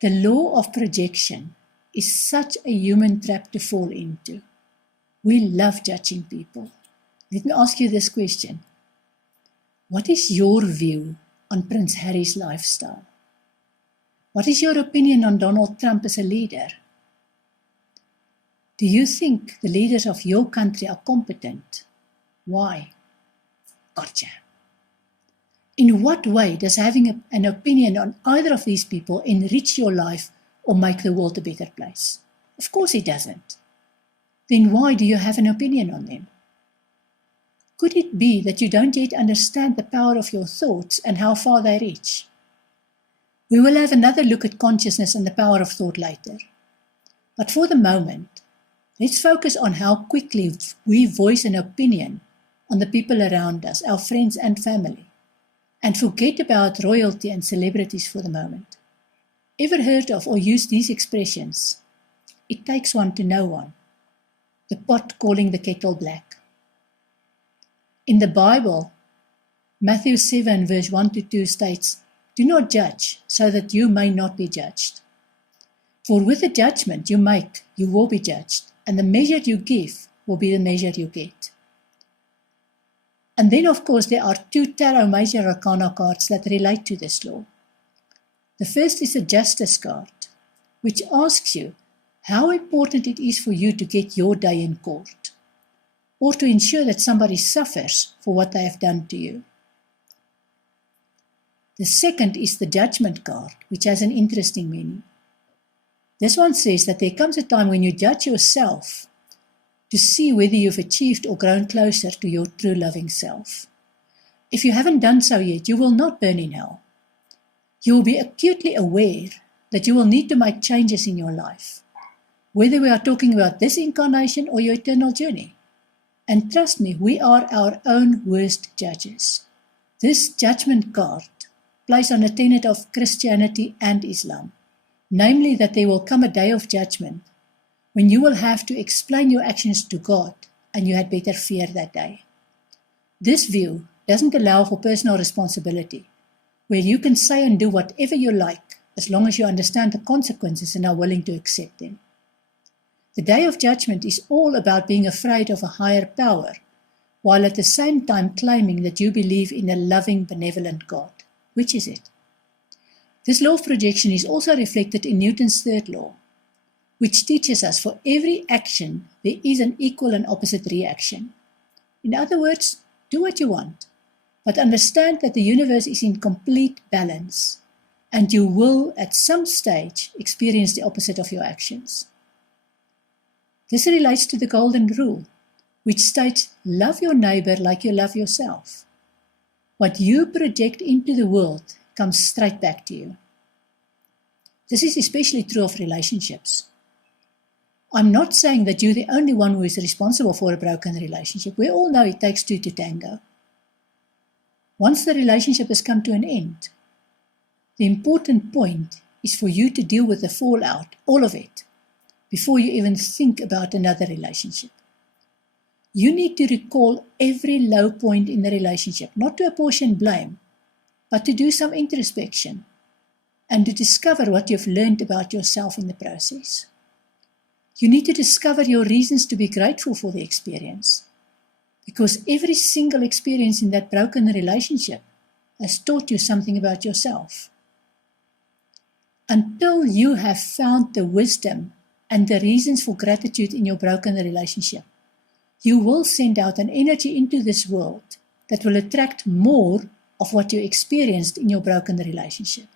The law of projection is such a human trap to fall into. We love judging people. Let me ask you this question. What is your view on Prince Harry's lifestyle? What is your opinion on Donald Trump as a leader? Do you think the leaders of your country are competent? Why? Gotcha. In what way does having an opinion on either of these people enrich your life or make the world a better place? Of course it doesn't. Then why do you have an opinion on them? Could it be that you don't yet understand the power of your thoughts and how far they reach? We will have another look at consciousness and the power of thought later. But for the moment, let's focus on how quickly we voice an opinion on the people around us, our friends and family, and forget about royalty and celebrities for the moment. Ever heard of or used these expressions? It takes one to know one. The pot calling the kettle black. In the Bible, Matthew 7 verse 1-2 states, "Do not judge, so that you may not be judged. For with the judgment you make, you will be judged, and the measure you give will be the measure you get." And then, of course, there are 2 tarot major arcana cards that relate to this law. The first is a justice card, which asks you how important it is for you to get your day in court, or to ensure that somebody suffers for what they have done to you. The second is the judgment card, which has an interesting meaning. This one says that there comes a time when you judge yourself to see whether you've achieved or grown closer to your true loving self. If you haven't done so yet, you will not burn in hell. You will be acutely aware that you will need to make changes in your life, whether we are talking about this incarnation or your eternal journey. And trust me, we are our own worst judges. This judgment card plays on a tenet of Christianity and Islam, namely that there will come a day of judgment when you will have to explain your actions to God, and you had better fear that day. This view doesn't allow for personal responsibility, where you can say and do whatever you like, as long as you understand the consequences and are willing to accept them. The day of judgment is all about being afraid of a higher power, while at the same time claiming that you believe in a loving, benevolent God. Which is it? This law of projection is also reflected in Newton's third law, which teaches us for every action there is an equal and opposite reaction. In other words, do what you want, but understand that the universe is in complete balance, and you will at some stage experience the opposite of your actions. This relates to the golden rule, which states, love your neighbor like you love yourself. What you project into the world comes straight back to you. This is especially true of relationships. I'm not saying that you're the only one who is responsible for a broken relationship. We all know it takes 2 to tango. Once the relationship has come to an end, the important point is for you to deal with the fallout, all of it, before you even think about another relationship. You need to recall every low point in the relationship, not to apportion blame, but to do some introspection and to discover what you've learned about yourself in the process. You need to discover your reasons to be grateful for the experience, because every single experience in that broken relationship has taught you something about yourself. Until you have found the wisdom and the reasons for gratitude in your broken relationship, you will send out an energy into this world that will attract more of what you experienced in your broken relationship.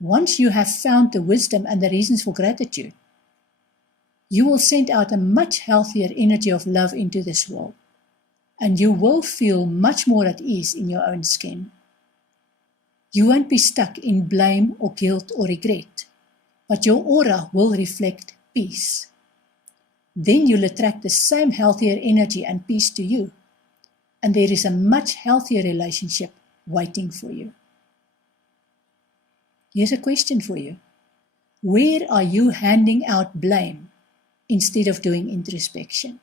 Once you have found the wisdom and the reasons for gratitude, you will send out a much healthier energy of love into this world, and you will feel much more at ease in your own skin. You won't be stuck in blame or guilt or regret, but your aura will reflect peace. Then you'll attract the same healthier energy and peace to you, and there is a much healthier relationship waiting for you. Here's a question for you. Where are you handing out blame instead of doing introspection?